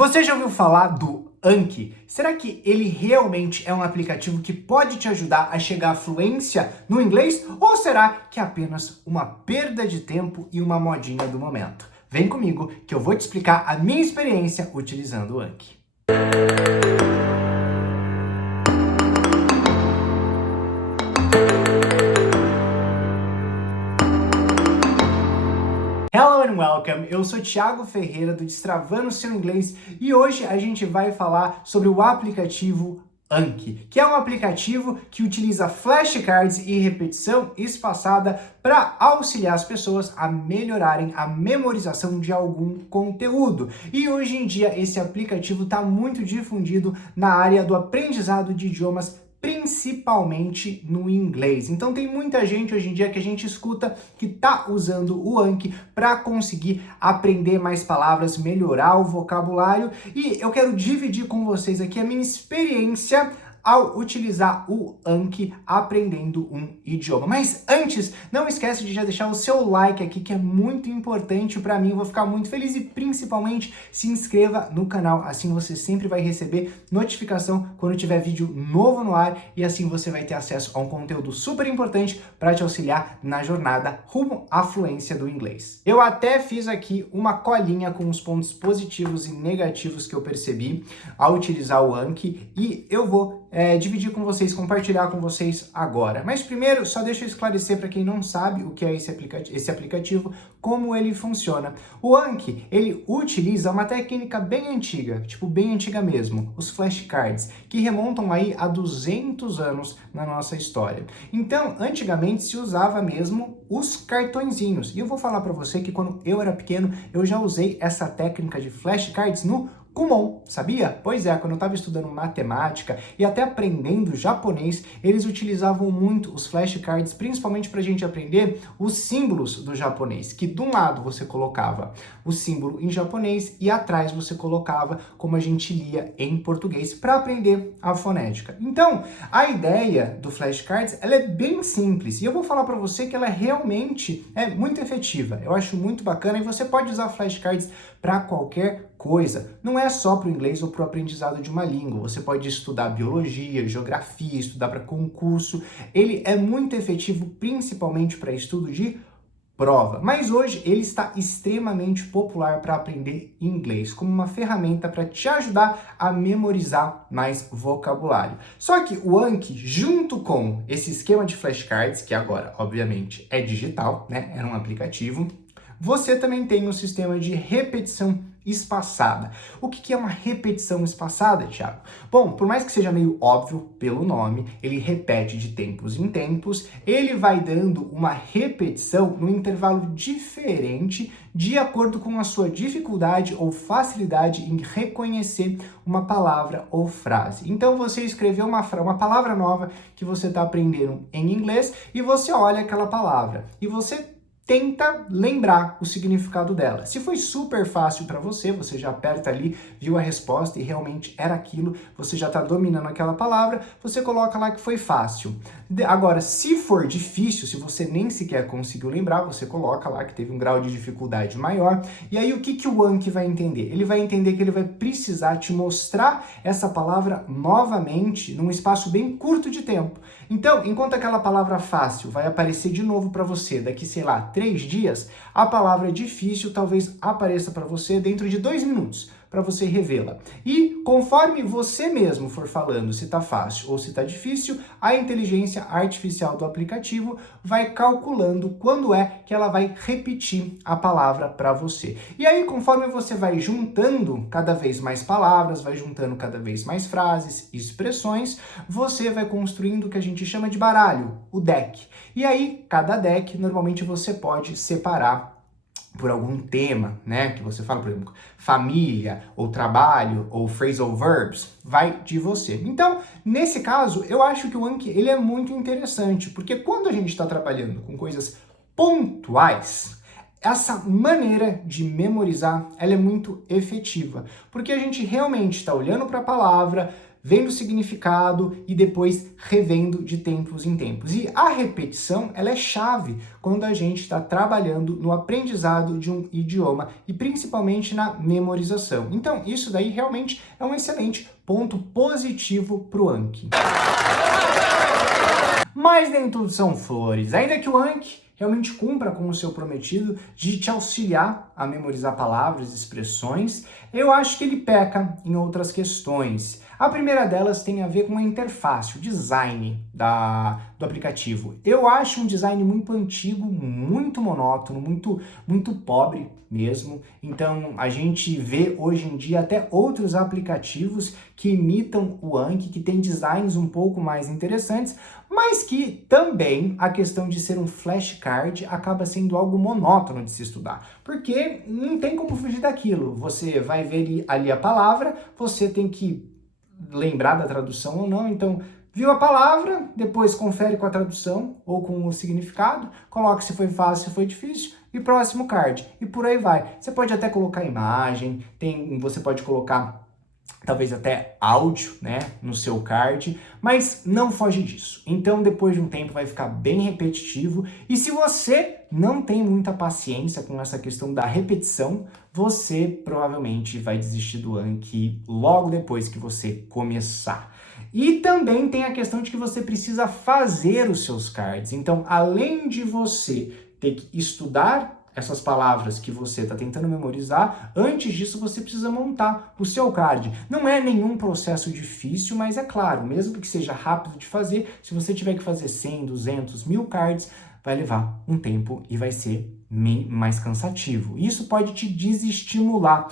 Você já ouviu falar do Anki? Será que ele realmente é um aplicativo que pode te ajudar a chegar à fluência no inglês? Ou será que é apenas uma perda de tempo e uma modinha do momento? Vem comigo que eu vou te explicar a minha experiência utilizando o Anki. Hello and welcome! Eu sou Thiago Ferreira do Destravando Seu Inglês e hoje a gente vai falar sobre o aplicativo Anki, que é um aplicativo que utiliza flashcards e repetição espaçada para auxiliar as pessoas a melhorarem a memorização de algum conteúdo. E hoje em dia esse aplicativo está muito difundido na área do aprendizado de idiomas, principalmente no inglês. Então tem muita gente hoje em dia que a gente escuta que tá usando o Anki para conseguir aprender mais palavras, melhorar o vocabulário, e eu quero dividir com vocês aqui a minha experiência ao utilizar o Anki aprendendo um idioma. Mas antes, não esquece de já deixar o seu like aqui, que é muito importante para mim, eu vou ficar muito feliz, e principalmente se inscreva no canal, assim você sempre vai receber notificação quando tiver vídeo novo no ar, e assim você vai ter acesso a um conteúdo super importante para te auxiliar na jornada rumo à fluência do inglês. Eu até fiz aqui uma colinha com os pontos positivos e negativos que eu percebi ao utilizar o Anki, e eu vou dividir com vocês, compartilhar com vocês agora. Mas primeiro, só deixa eu esclarecer para quem não sabe o que é esse aplicativo, como ele funciona. O Anki, ele utiliza uma técnica bem antiga, tipo bem antiga mesmo, os flashcards, que remontam aí a 200 anos na nossa história. Então, antigamente se usava mesmo os cartõezinhos. E eu vou falar para você que quando eu era pequeno, eu já usei essa técnica de flashcards no Kumon, sabia? Pois é, quando eu estava estudando matemática e até aprendendo japonês, eles utilizavam muito os flashcards, principalmente para a gente aprender os símbolos do japonês, que de um lado você colocava o símbolo em japonês e atrás você colocava como a gente lia em português para aprender a fonética. Então, a ideia do flashcards, ela é bem simples, e eu vou falar para você que ela realmente é muito efetiva. Eu acho muito bacana, e você pode usar flashcards para qualquer coisa. Não é só para o inglês ou para o aprendizado de uma língua. Você pode estudar biologia, geografia, estudar para concurso. Ele é muito efetivo, principalmente para estudo de prova. Mas hoje ele está extremamente popular para aprender inglês, como uma ferramenta para te ajudar a memorizar mais vocabulário. Só que o Anki, junto com esse esquema de flashcards, que agora, obviamente, é digital, né? Era um aplicativo, você também tem um sistema de repetição espaçada. O que é uma repetição espaçada, Thiago? Bom, por mais que seja meio óbvio pelo nome, ele repete de tempos em tempos, ele vai dando uma repetição no intervalo diferente de acordo com a sua dificuldade ou facilidade em reconhecer uma palavra ou frase. Então você escreveu uma palavra nova que você está aprendendo em inglês, e você olha aquela palavra e você tenta lembrar o significado dela. Se foi super fácil para você, você já aperta ali, viu a resposta e realmente era aquilo, você já está dominando aquela palavra, você coloca lá que foi fácil. Agora, se for difícil, se você nem sequer conseguiu lembrar, você coloca lá que teve um grau de dificuldade maior. E aí o que o Anki vai entender? Ele vai entender que ele vai precisar te mostrar essa palavra novamente num espaço bem curto de tempo. Então, enquanto aquela palavra fácil vai aparecer de novo para você daqui, sei lá, 3 dias, a palavra difícil talvez apareça para você dentro de 2 minutos, para você revê-la. E conforme você mesmo for falando se está fácil ou se está difícil, a inteligência artificial do aplicativo vai calculando quando é que ela vai repetir a palavra para você. E aí, conforme você vai juntando cada vez mais palavras, vai juntando cada vez mais frases, expressões, você vai construindo o que a gente chama de baralho, o deck. E aí, cada deck, normalmente você pode separar por algum tema, né, que você fala, por exemplo, família, ou trabalho, ou phrasal verbs, vai de você. Então, nesse caso, eu acho que o Anki, ele é muito interessante, porque quando a gente está trabalhando com coisas pontuais, essa maneira de memorizar, ela é muito efetiva, porque a gente realmente está olhando para a palavra, vendo o significado e depois revendo de tempos em tempos. E a repetição, ela é chave quando a gente está trabalhando no aprendizado de um idioma e principalmente na memorização. Então, isso daí realmente é um excelente ponto positivo para o Anki. Mas nem tudo são flores. Ainda que o Anki realmente cumpra com o seu prometido de te auxiliar a memorizar palavras e expressões, eu acho que ele peca em outras questões. A primeira delas tem a ver com a interface, o design do aplicativo. Eu acho um design muito antigo, muito monótono, muito pobre mesmo. Então, a gente vê hoje em dia até outros aplicativos que imitam o Anki, que tem designs um pouco mais interessantes, mas que também a questão de ser um flashcard acaba sendo algo monótono de se estudar, porque não tem como fugir daquilo. Você vai ver ali a palavra, você tem que lembrar da tradução ou não, então viu a palavra, depois confere com a tradução ou com o significado, coloca se foi fácil, se foi difícil e próximo card, e por aí vai. Você pode até colocar imagem, você pode colocar talvez até áudio, né, no seu card, mas não foge disso. Então, depois de um tempo vai ficar bem repetitivo, e se você não tem muita paciência com essa questão da repetição, você provavelmente vai desistir do Anki logo depois que você começar. E também tem a questão de que você precisa fazer os seus cards. Então, além de você ter que estudar essas palavras que você está tentando memorizar, antes disso você precisa montar o seu card. Não é nenhum processo difícil, mas é claro, mesmo que seja rápido de fazer, se você tiver que fazer 100, 200, 1000 cards, vai levar um tempo e vai ser mais cansativo. Isso pode te desestimular.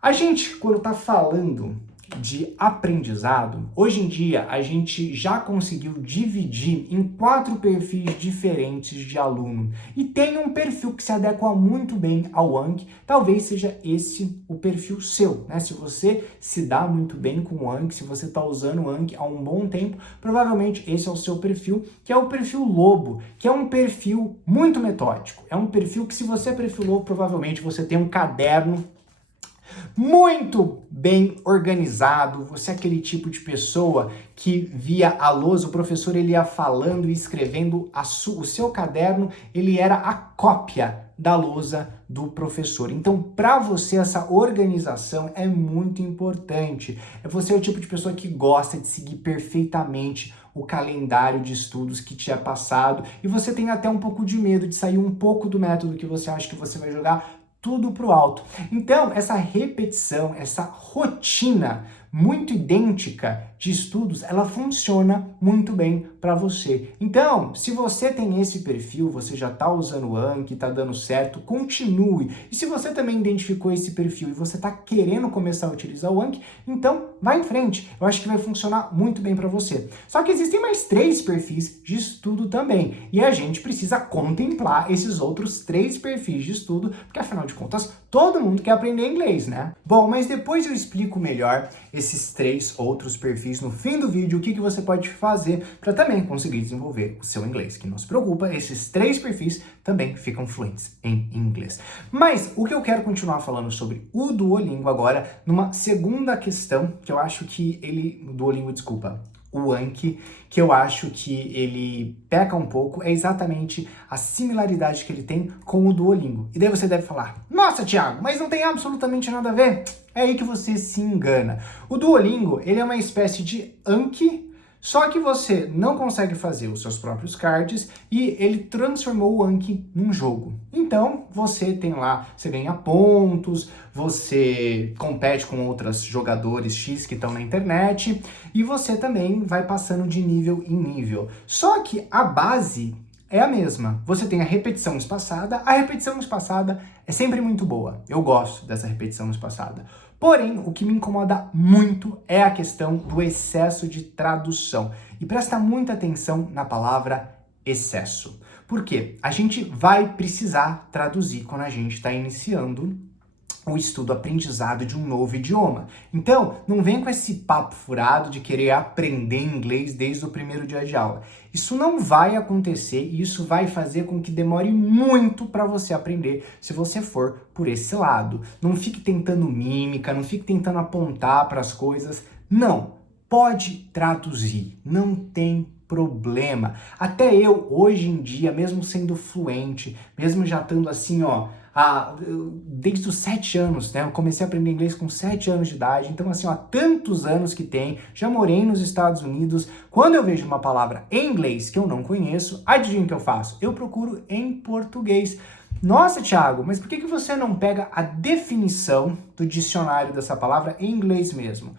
A gente, quando está falando de aprendizado, hoje em dia a gente já conseguiu dividir em 4 perfis diferentes de aluno e tem um perfil que se adequa muito bem ao Anki. Talvez seja esse o perfil seu, né? Se você se dá muito bem com o Anki, se você está usando o Anki há um bom tempo, provavelmente esse é o seu perfil, que é o perfil Lobo, que é um perfil muito metódico. É um perfil que, se você é perfil Lobo, provavelmente você tem um caderno muito bem organizado. Você é aquele tipo de pessoa que via a lousa, o professor ele ia falando e escrevendo, o seu caderno ele era a cópia da lousa do professor. Então, para você, essa organização é muito importante. Você é o tipo de pessoa que gosta de seguir perfeitamente o calendário de estudos que te é passado, e você tem até um pouco de medo de sair um pouco do método que você acha que você vai jogar tudo pro alto. Então, essa repetição, essa rotina muito idêntica de estudos, ela funciona muito bem para você. Então, se você tem esse perfil, você já está usando o Anki, está dando certo, continue. E se você também identificou esse perfil e você está querendo começar a utilizar o Anki, então vai em frente. Eu acho que vai funcionar muito bem para você. Só que existem mais 3 perfis de estudo também. E a gente precisa contemplar esses outros 3 perfis de estudo, porque afinal de contas, todo mundo quer aprender inglês, né? Bom, mas depois eu explico melhor esses 3 outros perfis no fim do vídeo, o que você pode fazer para também conseguir desenvolver o seu inglês. Que não se preocupa, esses 3 perfis também ficam fluentes em inglês. Mas o que eu quero continuar falando sobre o Duolingo agora, numa segunda questão, que eu acho que o Anki, que eu acho que ele peca um pouco, é exatamente a similaridade que ele tem com o Duolingo. E daí você deve falar, nossa, Thiago, mas não tem absolutamente nada a ver? É aí que você se engana. O Duolingo, ele é uma espécie de Anki, só que você não consegue fazer os seus próprios cards e ele transformou o Anki num jogo. Então, você tem lá, você ganha pontos, você compete com outros jogadores X que estão na internet e você também vai passando de nível em nível. Só que a base é a mesma. Você tem a repetição espaçada é sempre muito boa. Eu gosto dessa repetição espaçada. Porém, o que me incomoda muito é a questão do excesso de tradução. E presta muita atenção na palavra excesso. Por quê? A gente vai precisar traduzir quando a gente está iniciando o estudo, aprendizado de um novo idioma. Então, não vem com esse papo furado de querer aprender inglês desde o primeiro dia de aula. Isso não vai acontecer e isso vai fazer com que demore muito para você aprender se você for por esse lado. Não fique tentando mímica, não fique tentando apontar para as coisas. Não. pode traduzir, não tem problema. Até eu, hoje em dia, mesmo sendo fluente, mesmo já estando assim, ó, desde os 7 anos, né? Eu comecei a aprender inglês com 7 anos de idade, então assim, ó, há tantos anos que tem, já morei nos Estados Unidos. Quando eu vejo uma palavra em inglês que eu não conheço, adivinha o que eu faço? Eu procuro em português. Nossa, Thiago, mas por que você não pega a definição do dicionário dessa palavra em inglês mesmo?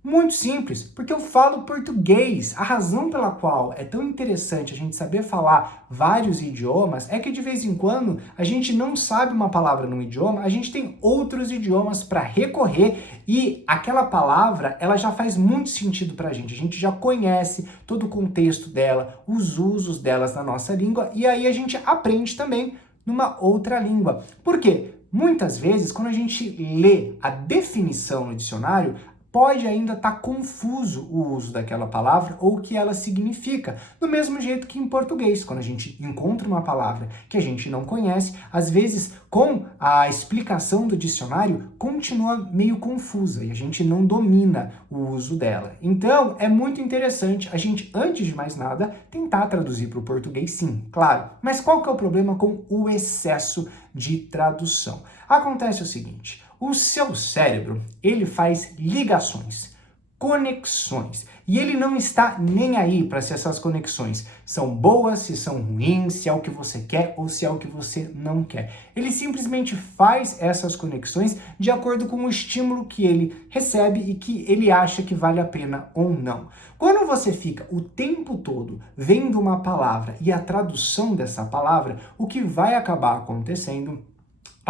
Muito simples, porque eu falo português. A razão pela qual é tão interessante a gente saber falar vários idiomas é que de vez em quando a gente não sabe uma palavra num idioma, a gente tem outros idiomas para recorrer e aquela palavra, ela já faz muito sentido para a gente já conhece todo o contexto dela, os usos delas na nossa língua e aí a gente aprende também numa outra língua. Por quê? Muitas vezes, quando a gente lê a definição no dicionário, pode ainda estar confuso o uso daquela palavra ou o que ela significa. Do mesmo jeito que em português, quando a gente encontra uma palavra que a gente não conhece, às vezes com a explicação do dicionário continua meio confusa e a gente não domina o uso dela. Então, é muito interessante a gente, antes de mais nada, tentar traduzir para o português, sim, claro. Mas qual que é o problema com o excesso de tradução? Acontece o seguinte: o seu cérebro, ele faz ligações, conexões, e ele não está nem aí para se essas conexões são boas, se são ruins, se é o que você quer ou se é o que você não quer. Ele simplesmente faz essas conexões de acordo com o estímulo que ele recebe e que ele acha que vale a pena ou não. Quando você fica o tempo todo vendo uma palavra e a tradução dessa palavra, o que vai acabar acontecendo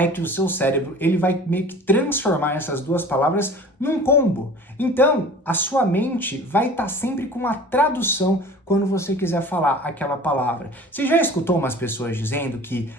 é que o seu cérebro ele vai meio que transformar essas duas palavras num combo. Então, a sua mente vai estar sempre com a tradução quando você quiser falar aquela palavra. Você já escutou umas pessoas dizendo que,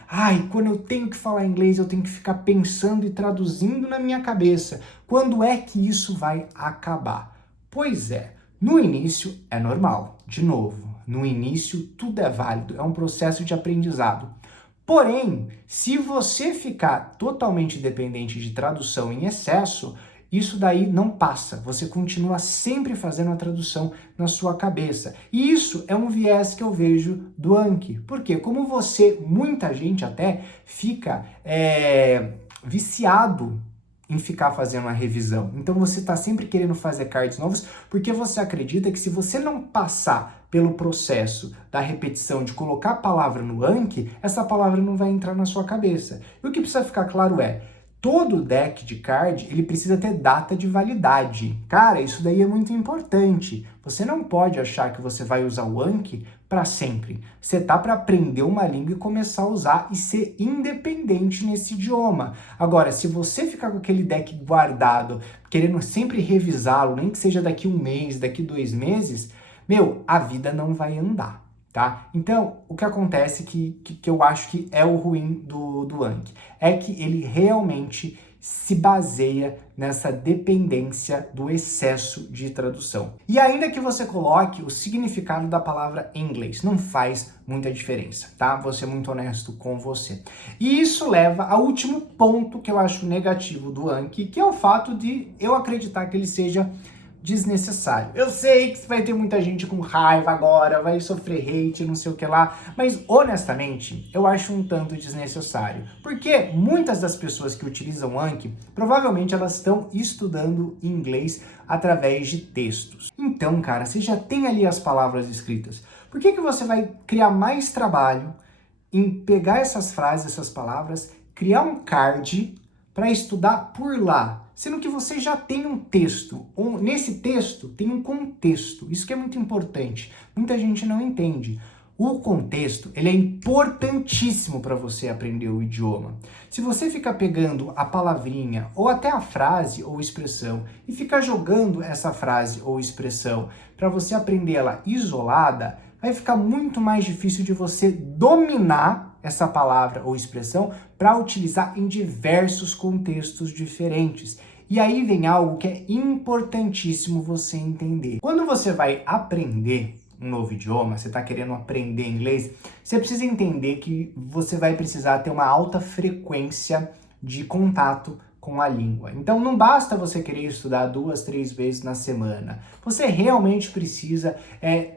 quando eu tenho que falar inglês, eu tenho que ficar pensando e traduzindo na minha cabeça. Quando é que isso vai acabar? Pois é, no início é normal. De novo, no início tudo é válido, é um processo de aprendizado. Porém, se você ficar totalmente dependente de tradução em excesso, isso daí não passa. Você continua sempre fazendo a tradução na sua cabeça. E isso é um viés que eu vejo do Anki. Porque como muita gente até fica viciado em ficar fazendo a revisão. Então você está sempre querendo fazer cards novos porque você acredita que se você não passar pelo processo da repetição de colocar a palavra no Anki, essa palavra não vai entrar na sua cabeça. E o que precisa ficar claro é, todo deck de card, ele precisa ter data de validade. Cara, isso daí é muito importante. Você não pode achar que você vai usar o Anki para sempre. Você tá para aprender uma língua e começar a usar e ser independente nesse idioma. Agora, se você ficar com aquele deck guardado, querendo sempre revisá-lo, nem que seja daqui 1 mês, daqui 2 meses, a vida não vai andar. Tá? Então, o que acontece que eu acho que é o ruim do Anki é que ele realmente se baseia nessa dependência do excesso de tradução. E ainda que você coloque o significado da palavra em inglês, não faz muita diferença, tá? Vou ser muito honesto com você. E isso leva ao último ponto que eu acho negativo do Anki, que é o fato de eu acreditar que ele seja desnecessário. Eu sei que vai ter muita gente com raiva agora, vai sofrer hate, não sei o que lá, mas honestamente, eu acho um tanto desnecessário. Porque muitas das pessoas que utilizam Anki, provavelmente elas estão estudando inglês através de textos. Então, cara, você já tem ali as palavras escritas. Por que você vai criar mais trabalho em pegar essas frases, essas palavras, criar um card para estudar por lá? Sendo que você já tem um texto. Nesse texto tem um contexto. Isso que é muito importante. Muita gente não entende. O contexto, ele é importantíssimo para você aprender o idioma. Se você ficar pegando a palavrinha, ou até a frase ou expressão, e ficar jogando essa frase ou expressão para você aprender ela isolada, vai ficar muito mais difícil de você dominar essa palavra ou expressão para utilizar em diversos contextos diferentes. E aí vem algo que é importantíssimo você entender. Quando você vai aprender um novo idioma, você está querendo aprender inglês, você precisa entender que você vai precisar ter uma alta frequência de contato com a língua. Então não basta você querer estudar 2, 3 vezes na semana. Você realmente precisa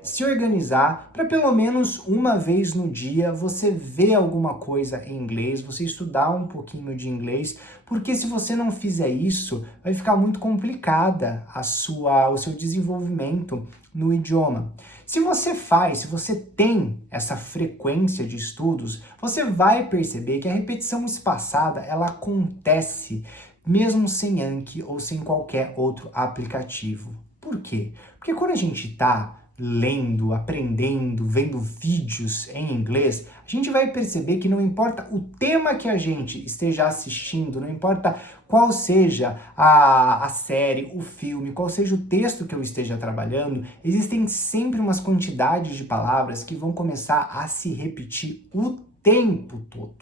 se organizar para pelo menos uma vez no dia você ver alguma coisa em inglês, você estudar um pouquinho de inglês, porque se você não fizer isso, vai ficar muito complicada o seu desenvolvimento no idioma. Se você tem essa frequência de estudos, você vai perceber que a repetição espaçada, ela acontece mesmo sem Anki ou sem qualquer outro aplicativo. Por quê? Porque quando a gente está lendo, aprendendo, vendo vídeos em inglês, a gente vai perceber que não importa o tema que a gente esteja assistindo, não importa qual seja a série, o filme, qual seja o texto que eu esteja trabalhando, existem sempre umas quantidades de palavras que vão começar a se repetir o tempo todo.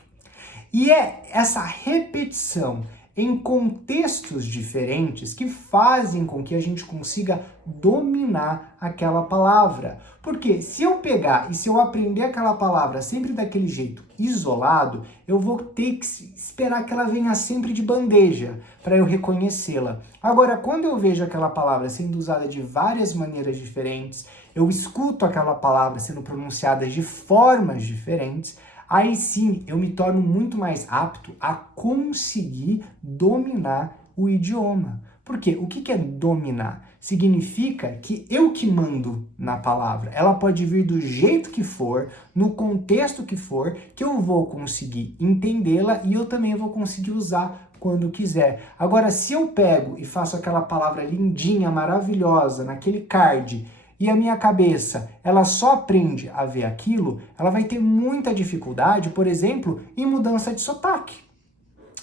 E é essa repetição em contextos diferentes que fazem com que a gente consiga dominar aquela palavra. Porque se eu pegar e se eu aprender aquela palavra sempre daquele jeito isolado, eu vou ter que esperar que ela venha sempre de bandeja para eu reconhecê-la. Agora, quando eu vejo aquela palavra sendo usada de várias maneiras diferentes, eu escuto aquela palavra sendo pronunciada de formas diferentes, aí sim eu me torno muito mais apto a conseguir dominar o idioma. Por quê? O que é dominar? Significa que eu que mando na palavra. Ela pode vir do jeito que for, no contexto que for, que eu vou conseguir entendê-la e eu também vou conseguir usar quando quiser. Agora, se eu pego e faço aquela palavra lindinha, maravilhosa, naquele card, e a minha cabeça, ela só aprende a ver aquilo, ela vai ter muita dificuldade, por exemplo, em mudança de sotaque.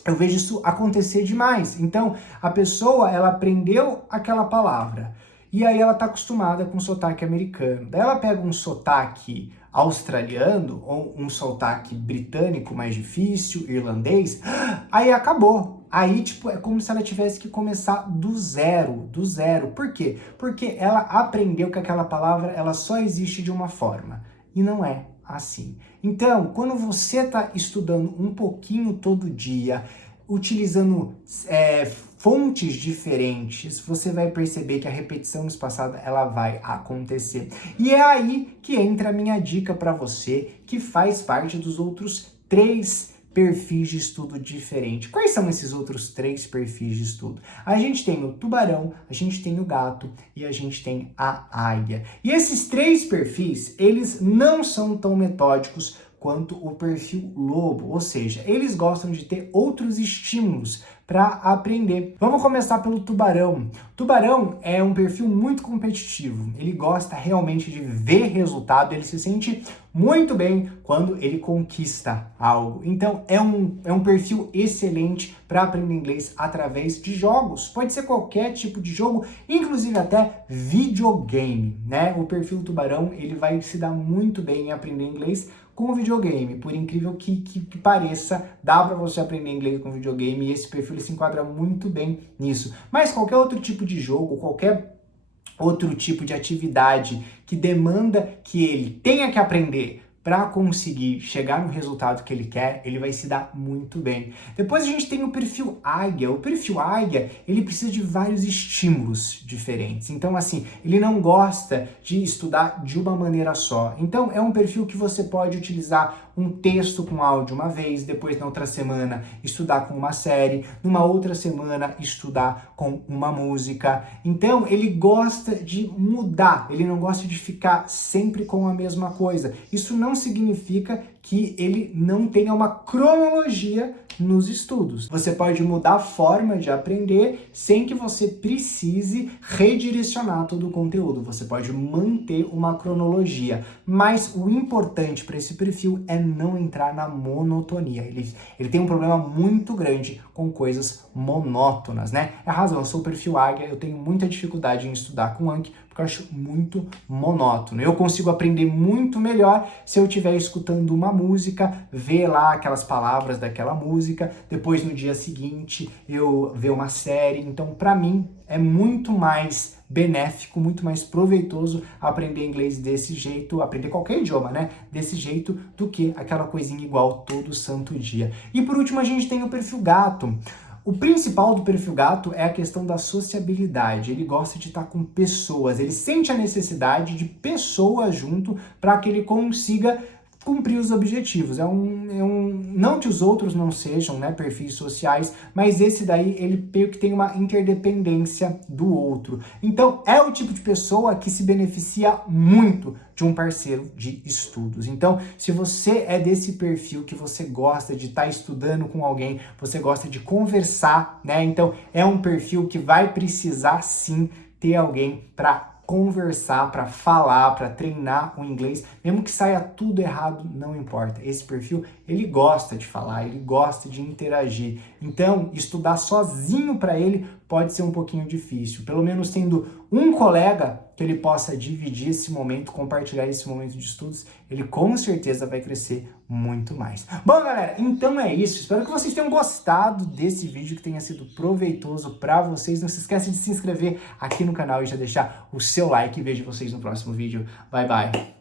Eu vejo isso acontecer demais. Então, a pessoa, ela aprendeu aquela palavra, e aí ela está acostumada com sotaque americano. Daí ela pega um sotaque australiano, ou um sotaque britânico mais difícil, irlandês, aí acabou. Aí, é como se ela tivesse que começar do zero. Por quê? Porque ela aprendeu que aquela palavra, ela só existe de uma forma. E não é assim. Então, quando você está estudando um pouquinho todo dia, utilizando fontes diferentes, você vai perceber que a repetição espaçada, ela vai acontecer. E é aí que entra a minha dica para você, que faz parte dos outros 3 perfis de estudo diferente. Quais são esses outros 3 perfis de estudo? A gente tem o tubarão, a gente tem o gato e a gente tem a águia. E esses 3 perfis, eles não são tão metódicos quanto o perfil lobo, ou seja, eles gostam de ter outros estímulos para aprender. Vamos começar pelo tubarão. Tubarão é um perfil muito competitivo, ele gosta realmente de ver resultado, ele se sente muito bem quando ele conquista algo. Então é um perfil excelente para aprender inglês através de jogos. Pode ser qualquer tipo de jogo, inclusive até videogame, né? O perfil tubarão, ele vai se dar muito bem em aprender inglês com o videogame. Por incrível que pareça, dá para você aprender inglês com videogame e esse perfil ele se enquadra muito bem nisso. Mas qualquer outro tipo de jogo, qualquer outro tipo de atividade que demanda que ele tenha que aprender para conseguir chegar no resultado que ele quer, ele vai se dar muito bem. Depois a gente tem o perfil águia. O perfil águia, ele precisa de vários estímulos diferentes. Então, assim, ele não gosta de estudar de uma maneira só. Então, é um perfil que você pode utilizar um texto com áudio uma vez, depois na outra semana estudar com uma série, numa outra semana estudar com uma música. Então, ele gosta de mudar, ele não gosta de ficar sempre com a mesma coisa. Isso não significa que ele não tenha uma cronologia nos estudos. Você pode mudar a forma de aprender sem que você precise redirecionar todo o conteúdo. Você pode manter uma cronologia, mas o importante para esse perfil é não entrar na monotonia. Ele tem um problema muito grande com coisas monótonas, né? É a razão, eu sou o perfil águia, eu tenho muita dificuldade em estudar com Anki, porque eu acho muito monótono. Eu consigo aprender muito melhor se eu estiver escutando uma música, ver lá aquelas palavras daquela música, depois no dia seguinte eu ver uma série. Então, para mim, é muito mais benéfico, muito mais proveitoso aprender inglês desse jeito, aprender qualquer idioma, né? Desse jeito, do que aquela coisinha igual todo santo dia. E por último, a gente tem o perfil gato. O principal do perfil gato é a questão da sociabilidade. Ele gosta de estar com pessoas, ele sente a necessidade de pessoas junto para que ele consiga cumprir os objetivos. Não que os outros não sejam, né, perfis sociais, mas esse daí, ele meio que tem uma interdependência do outro. Então, é o tipo de pessoa que se beneficia muito de um parceiro de estudos. Então, se você é desse perfil que você gosta de estar estudando com alguém, você gosta de conversar, né? Então, é um perfil que vai precisar sim ter alguém para conversar, para falar, para treinar o inglês, mesmo que saia tudo errado, não importa. Esse perfil, ele gosta de falar, ele gosta de interagir. Então, estudar sozinho para ele pode ser um pouquinho difícil. Pelo menos tendo um colega que ele possa dividir esse momento, compartilhar esse momento de estudos, ele com certeza vai crescer muito mais. Bom, galera, então é isso. Espero que vocês tenham gostado desse vídeo, que tenha sido proveitoso para vocês. Não se esqueça de se inscrever aqui no canal e já deixar o seu like. Vejo vocês no próximo vídeo. Bye, bye!